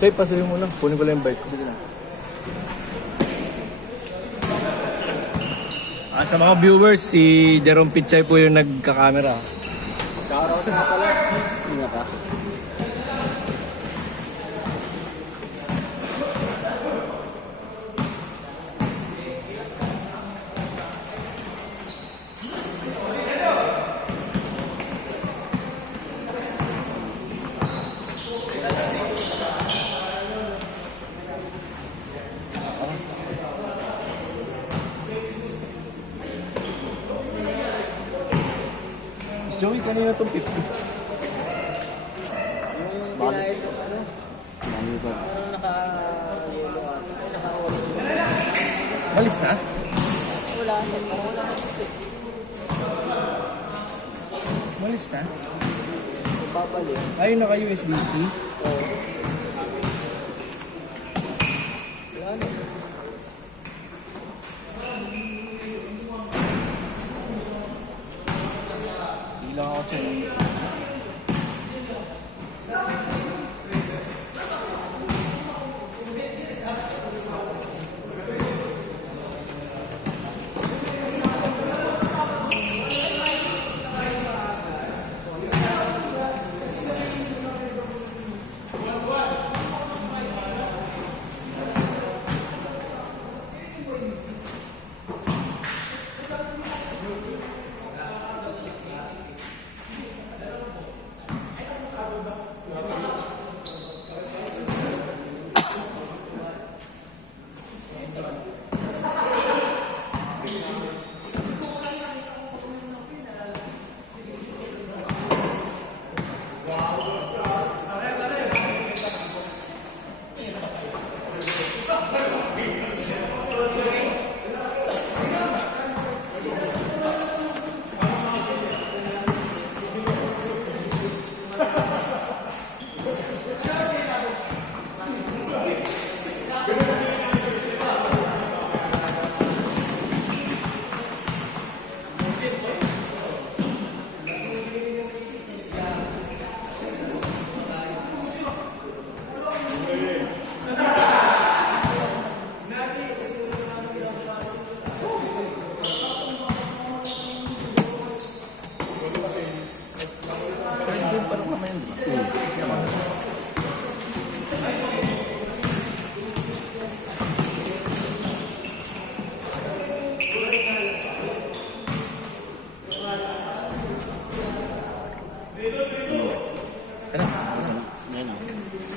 Chay, pasuhin mo lang. Kunin ko lang yung bike ko. Sige na. Sa mga viewers, si Jerome Pichay po yung nagka-camera. Shoutout na pala. Hindi ka. Joey, kanina itong 50. Bakit? Dami ba? Malis na? Wala. Wala. Malis na? Babalik. Ayun naka-USB-C. Wala na. Ilang ako dyan.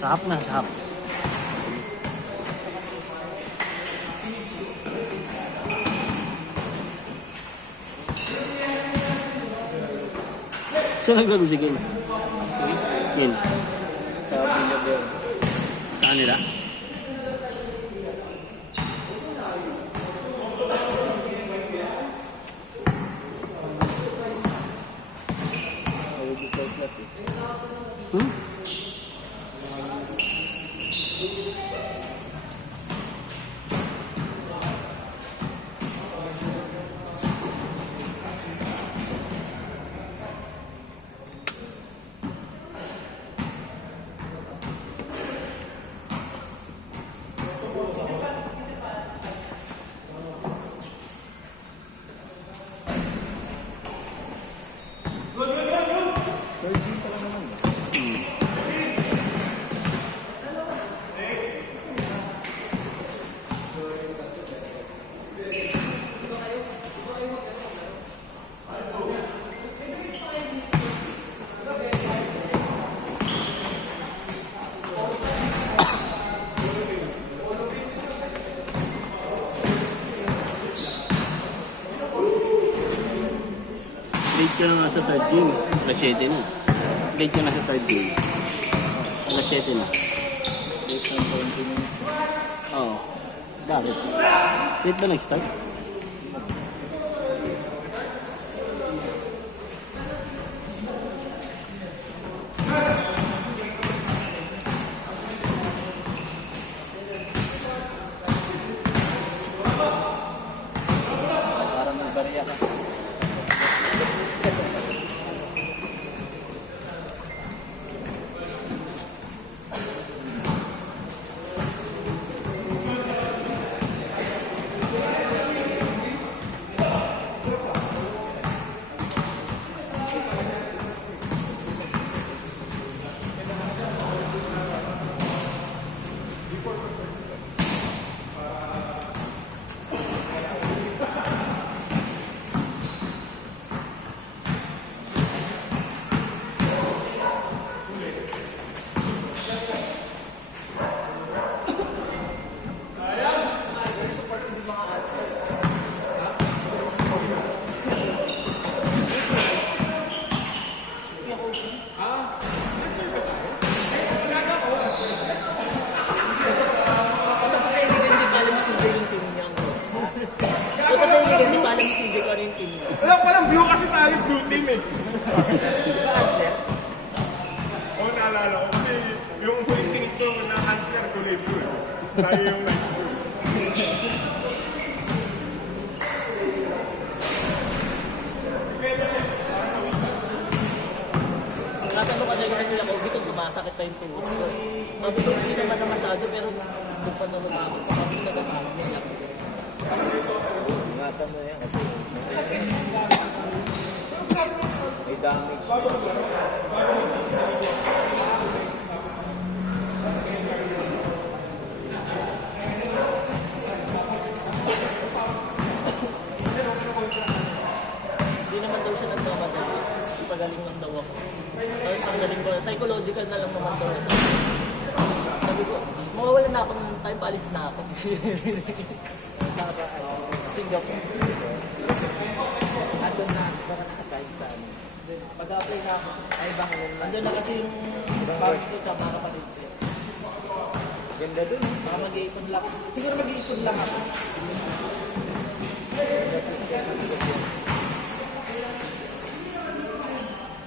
Sahap na, sahap. Saan naglaro si Kim? Kim? Sa Villabel. Sa kanila? Ay, gusto slot eh. Hmm? Late ka na nga sa third game. Alas 7 na. Late ka na sa third game. Alas 7 na. Late ng 20 minutes. Oo. Bakit? Late ba nag-start? Parang may bariya ka. Tapos sa iligan, di pa alam ni CJ yung team niya. Tapos sa iligan, di pa alam ni CJ kung ano yung team niya. Walang blue kasi tayo blue team eh. Di ba, Adler? Oo, naalala ko. Kasi yung huling tingin ko na Antler kulay blue eh. Tayo yung light blue. Natanong kasi ganun nila ko, bitong sumasakit pa yung tuhod ko. Sabi ko, hindi naman na masyado, pero doon pa nalulakot pa kami nagkakaroon nila. Ingatan mo yan kasi may damage. Hindi naman daw siya nagmamadali. Ipagaling lang daw ako. Tapos ang galing ko, psychological na lang naman daw. Sabi ko, mawawala na ako ng time, paalis na ako. Singapore. Andun na, baka nakasign sa ano. Pag-apply na ako. Ay, baka andun na kasi yung bag ko, tsaka mga kapatid ko. Ganda dun. Baka mag-iipon lang. Siguro mag-iipon lang ako.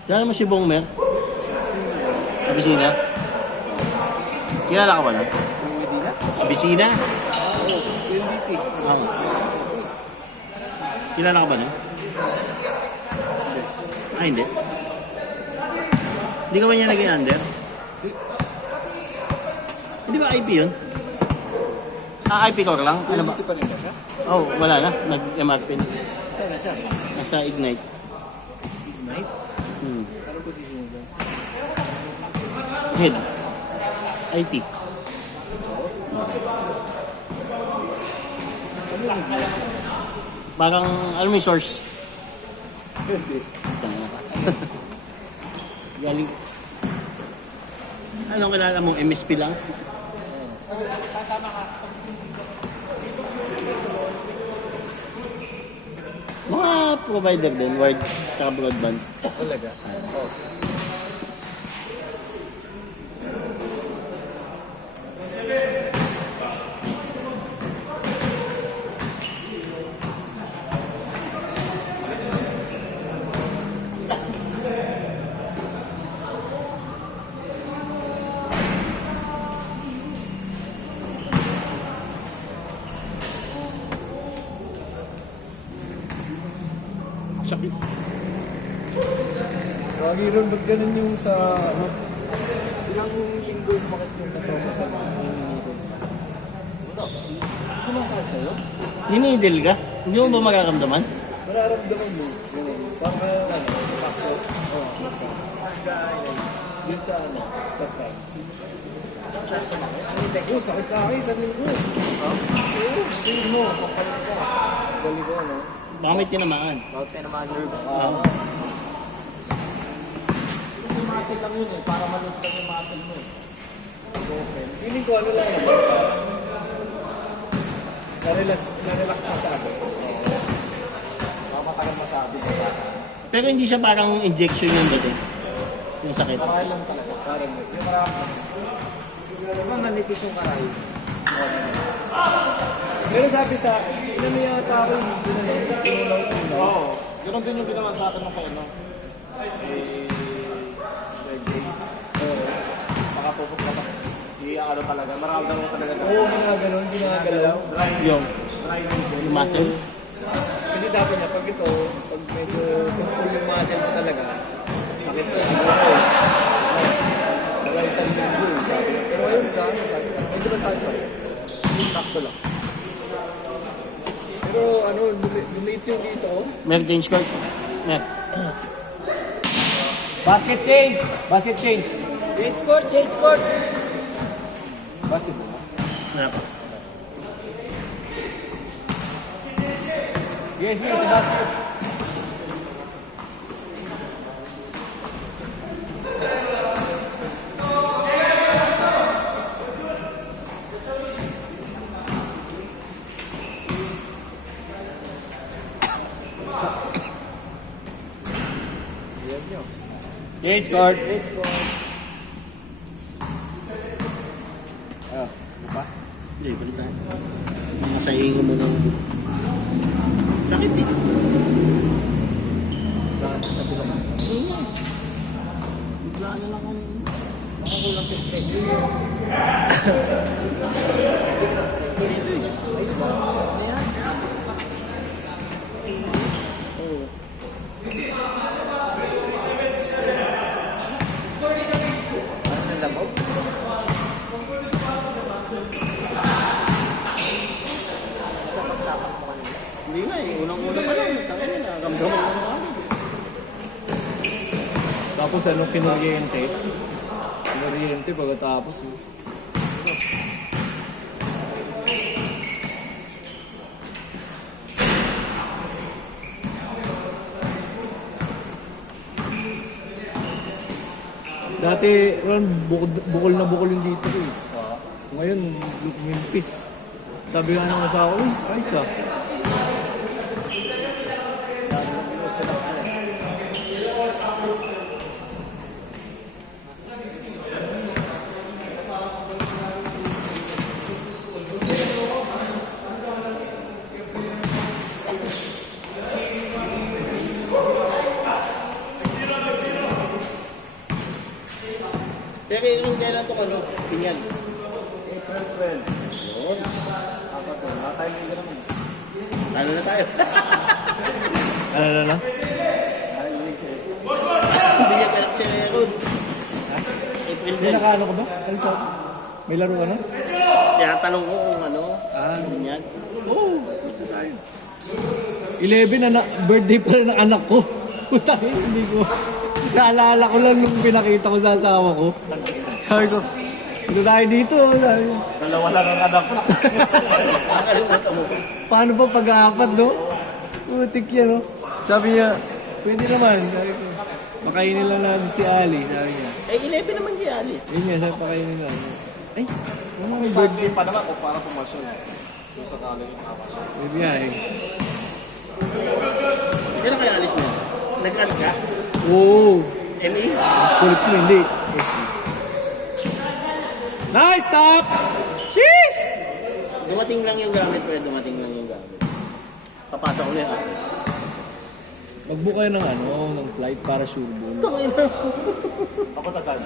Kilala mo si Bong Mer? Abisina? Kilala ka ba na? Abisina? Oo. Kilala ka ba na? Ah, hindi. Hindi ka ba niya naging under? Hindi ba IP yun? Ah, IP core lang? Ano ba? pa rin ba siya? Oh, wala na. Nag-MRP na. Saan na siya? Nasa Ignite. Ignite? Hmm. Anong position niya? Head. IT. Parang, alam mo yung source? Tanga ka. Galing. Anong kilala mo? MSP lang? Mga provider din, wide tsaka broadband. Talaga? Oo. Sakit. Lagi rin ba't ganun yung sa ano? Ilang linggo yung makit yung natrauma sa sumasakit sa'yo? Dinidil ka? Hindi mo ba makakamdaman? Mararamdaman mo. Ganun. Parang ano, pakso. Oo. Yung sa ano, sa track. Oh, sakit sa akin, sa linggo. Ha? Oo, tingin mo, papalit ka. Gali ko, no? Baka may tinamaan. Bakit ka naman nerve? Kasi muscle lang yun eh, para malus lang yung muscle mo eh. Okay. Feeling ko ano lang naman. Na-relax masyado. Baka matagal masyado. Pero hindi siya parang injection yung dati. Yung sakit. Karay lang talaga. Parang mo. Yung marami. Diba manipis yung karay? Pero sabi sa akin, sino mo yata ako yung tinulaw. Oo. Ganun din yung ginawa sa akin ng kayo, no? Oo. Makatusok na kasi. Ano talaga, maramdaman mo talaga. Oo, ginagalaw, ginagalaw. Yung muscle. Kasi sabi niya, pag ito, pag medyo tungkol yung muscle mo talaga, sakit to, siguro. Wala isang linggo, sabi niya. Pero ayun, sabi niya, medyo ba sakit pa rin? Sakto lang. Pero ano, lumit yung dito. Mer, change court. Mer. Basket change! Basket change! Change court! Change court! Basket ba? Mer. Yes, yes, sa basket. Change card. Hindi, balik tayo. Masahingo mo ng... Sakit eh. Bigla na lang kung... Nakakulang perspective. Hindi nga eh. Unang-una pa lang. Tangin na. Kamgamang mo na. Tapos ano, kinuryente. Kinuryente pagkatapos. Dati, bukol na bukol yung dito ko eh. Ngayon, minpis. Sabi nga ng asawa ko, ayos ah. Pero yung kailan itong ano, pinyan. April 12. Yun. Apat to. Nakatayo na naman. Ano na tayo? Ano na? Bigyan ka lang si Rod. April May 10. nakaano ka ba? Ano sa atin? May laro ka na? Kaya tanong ko kung ano. Pinyan. Oo. Ito tayo. 11 na birthday pa rin ng anak ko. Puta hindi ko. Naalala ko lang nung pinakita ko sa asawa ko. Sabi ko, ito tayo dito. Sabi ko, Dalawa lang ang anak ko. Nakalimutan mo. paano ba pag-aapat, no? Putik yan, no? Sabi niya, pwede naman. Sabi ko, pakainin lang natin si Ali. Sabi niya. Eh, 11 naman kay Ali. Yun nga, sabi pakainin lang. Ay, ano may birthday? pa naman o para pumasyon. Kung sakali yung kapasyon. Pwede nga eh. Kailan kaya alis mo? Nag-add ka? Oo. ME? Kulit ko, hindi. Nice stop! Sheesh! Dumating lang yung gamit, pre. Dumating lang yung gamit. Papasok ko na yung akin. Magbook kayo ng ano, ng flight para sure ball. Tangin na. Papunta saan?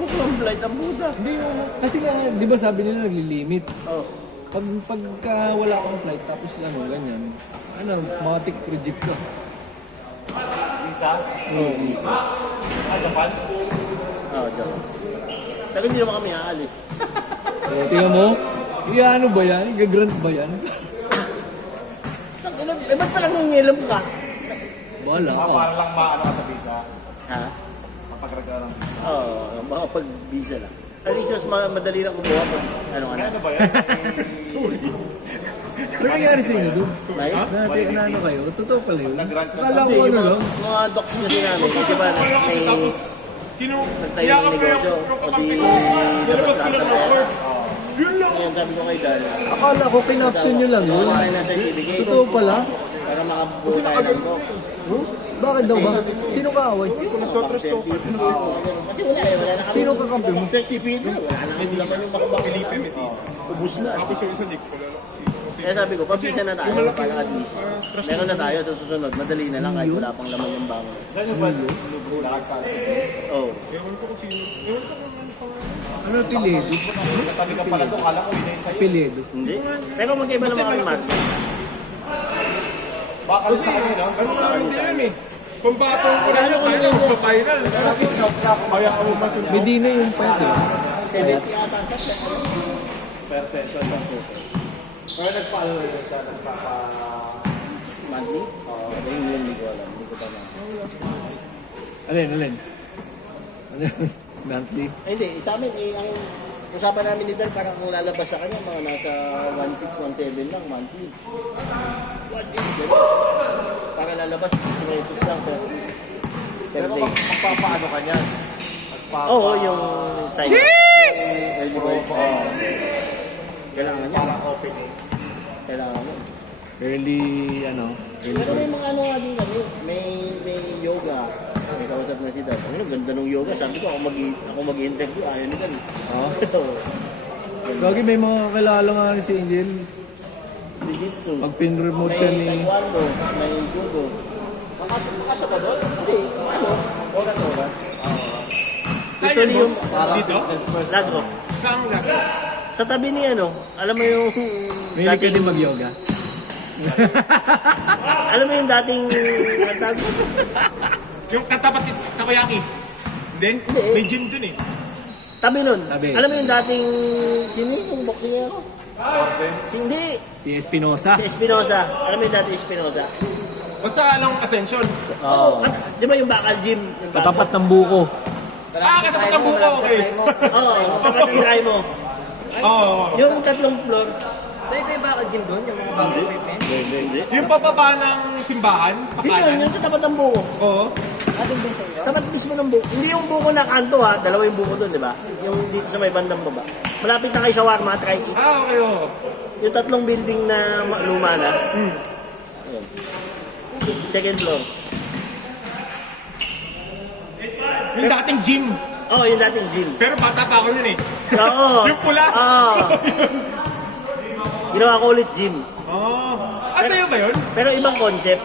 Mukhang blight ang Buddha. Hindi yung, kasi nga, di ba sabi nila naglilimit. Oh. Pagka wala kang flight, tapos ano, ganyan. Ano, matik reject ka. Visa? Oo, isa. Japan? Oh, joke. Sabi hindi naman kami aalis. So, tingnan mo, ano ba yan? Gagrant ba yan? Eh, ba't parang nangingilam ka? Bahala ka. Para lang maano ka sa visa. Ha? Mapagraga lang. Oo, baka pag-visa lang. At least mas madali lang kumuha pag ano ka na. Ano ba yan? Sorry. Ano nangyari sa inyo doon? Right? Dati, ano kayo? Totoo pala yun? Nag-grant ka Akala ko Hindi, ano yung lang. mga docs kasi namin. Kasi ba, Kasi may tapos, nagtayo ng iyakap ko yung negosyo. O di, nilabas ko lang ng labas word. Yun lang. Ngayon sabi ko kay Dan, Akala ko kinaption nyo lang yun. kumain na certificate. Totoo pala? Para makabuo tayo ng doc. Huh? Bakit daw ba? Sino ka away? Nagtotrust ko. Kasi wala eh, wala na kami. Sino ka kampi mo? Certificate na, wala na kami laman yung makabang. Felipe Meti. Ubus na. Ako sa isa Nick. Kaya sabi ko, pag-visa na tayo, yung malaki- para at least. Meron na tayo sa susunod, madali na lang kahit wala pang laman yung bangon. Saan yung ba? Lubos lahat sa akin. Oh. Ewan ko kung sino. Ewan ko kung ano pang... Ano apelido? Katabi ka pala doon. Kala ko yun ay sa'yo. Apelido. Hindi. Pero magkaiba naman kami, Mark. Baka sa kanya, no? Ano namin din yan eh. Pambato ko na yun. Tayo na magpa-final. Kaya ako masunod. May di na yung pwede. 70 ata sa Per session lang po. Kaya nagpa-ano na yun siya. Nagpapa... monthly? Oo, yun hindi ko alam. Hindi ko tama. Alin? Ano yun? Monthly? Ay, hindi. Sa amin, ang usapan namin ni Dan, parang kung lalabas sa kanya, mga nasa 1,600, 1,700 lang monthly. Para lalabas, 6 pesos lang per Pero day. magpapaano ka niyan? Oo, yung sign up. Yung early bird. Kailangan niya. Parang opening. Kailangan mo. Early, ano? Pero may mga ano nga din kami. May yoga. May kausap na si Dad. Ano, ganda ng yoga. Sabi ko, ako mag-interview. Ayaw ni Dad. Oh. Lagi may mga kakilala nga rin si Angel. Jiu-jitsu. Pag pin-remote siya ni... May taekwondo, may judo. Makasya ba doon? Hindi. Ano? Oras. Usually yung... Dito? Lagro. Saan ang lagro? Sa tabi ni ano, alam mo yung... May ka din mag-yoga. Alam mo yung dating... ang tawag? Yung katapat ni Takoyaki. Then, may gym dun eh. Tabi nun. Tabi. Alam mo yung dating... Sino yung boxing ako? Hindi. Si Espinosa. Si Espinosa. Alam mo yung dating Espinosa? Basta anong Ascension. Oo. Di ba yung bakal gym? Yung bakal? Katapat ng buko. Katapat ang buko, okay. Oo, tapat ng try mo. Oo. Yung tatlong floor. Yung pababa ng simbahan, Yun pakanan. yun sa tapat ng buko. Oo. Tapat mismo ng buko. Hindi yung buko na kanto ha. Dalawa yung buko doon, di ba? Yung dito sa may bandang baba. Malapit na kay Shawarma, try it. Okay, oo. Yung tatlong building na luma na. Ayun. Second floor. Yung dating gym. Oo, yung dating gym. Pero bata pa ako yun eh. Oo. Yung pula. Oo. Ginawa ko ulit gym. Oh. Sa'yo ba yun? Pero ibang concept.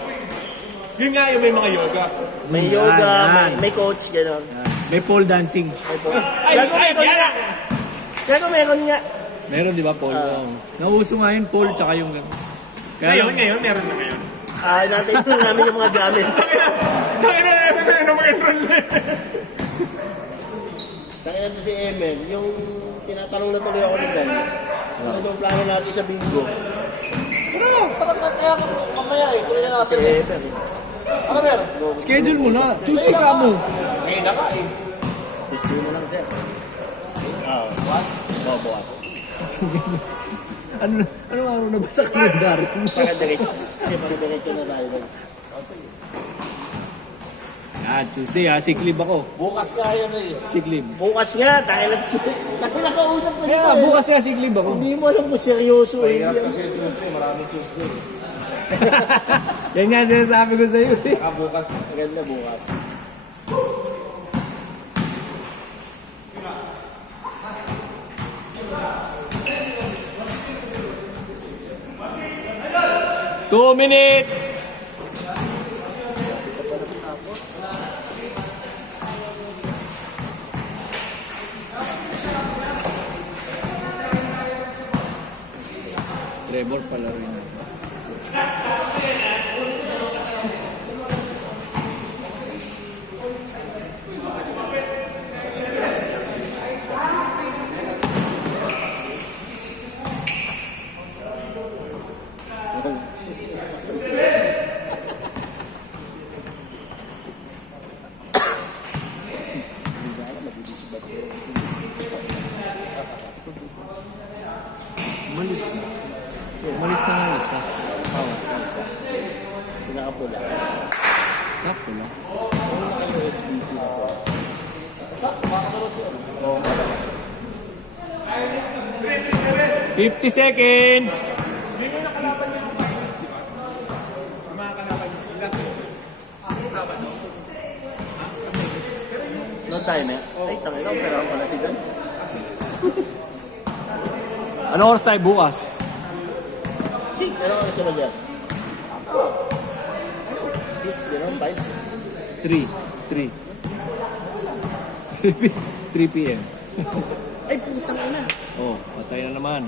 Yun nga yung may mga yoga. May Yan, yoga, yan. may coach, gano'n. May pole dancing. Gago meron nga. Gago meron nga. Meron di ba pole? Nauso nga yun, pole tsaka yung... Ngayon, meron na ngayon. Natin lang namin yung mga gamit. Nakina na mag-enroll na. Nakina to si Emel, yung tinatanong na tuloy ako ni Dan. Ano daw plano natin sa bingo? Si Emel. Schedule mo na. Tuesday ka mo. Tuesday mo lang, sir. Bukas? Oo, bukas. Ano araw na ba sa kalendar? Para diretso. Para diretso na tayo doon. Yan, Tuesday ha. Sick leave ako. Bukas nga yan eh. Sick leave. Bukas nga, tayo nakausap ko Kaya dito. bukas nga sick leave ako. Hindi mo alam kung seryoso eh. Yan nga sinasabi ko sa'yo eh. Maganda bukas. Two minutes! Trevor pala rin. Umalis na. Umalis na ng isa. Pinakapula. Sakto lang. SBC na po. 50 seconds! Mga kalaban nyo. Last Sabado. No time eh. Ay, tangin lang. Pero pala si Dan. Ano oras tayo bukas? Sig, ano ang sunod yan? 6, gano'n? 5? 3 p.m. Ay, putang ina. Oh, patay na naman.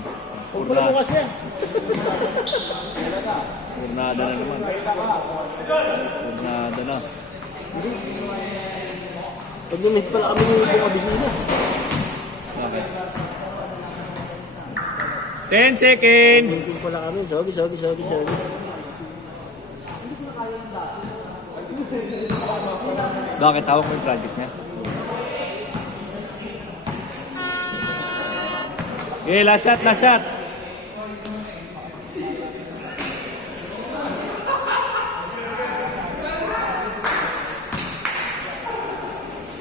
Huwag mo na bukas yan. Purnada na naman. Purnada na. Pag lumit pala kami ng ibang abisina. Bakit? 10 seconds! Lumit pala kami. Sorry. Bakit tawag mo yung project niya? Okay, last shot.